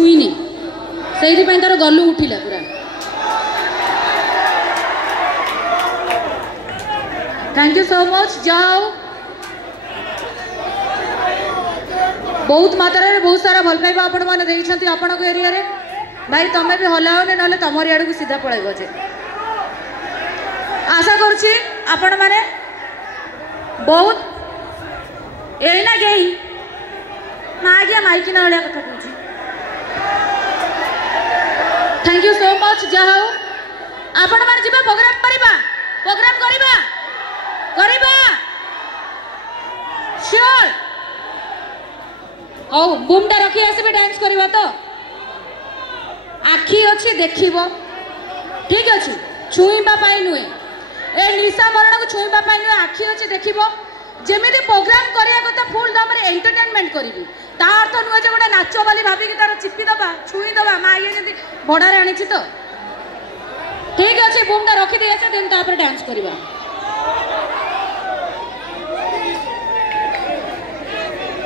छुईनी से तार गलु उठिला पूरा। Thank you so much. जाओ बहुत मात्रा रे बहुत सारा भल पाइबा आपण माने देइछंती आपण को एरिया रे भाई तमे भी हलाओ ने नले तमरी आडू सीधा पळाइबो जे। आशा करछि आपण माने बहुत एना गेई ना गया माइकी ना वाला कथा कहछि। Thank you so much. जाओ आपण माने जिबा प्रोग्राम करिबा श्योर औ बुमटा रखी आसबे डांस करबा तो आखी अच्छी देखिबो ठीक अछि छुईबा पाई नुए ए निशा मरण को छुईबा पाई नुए आखी अच्छी देखिबो जेमिति प्रोग्राम करिया कथा फुल दम रे एंटरटेनमेंट करिवि ता अर्थ नुए जे गोटा नाचो वाली भाबी कि तार चिपी दबा छुई दबा मा ये जदी भड़ा रे आनी छी तो ठीक अछि बुमटा रखी दे आसे देन ता पर डांस करबा।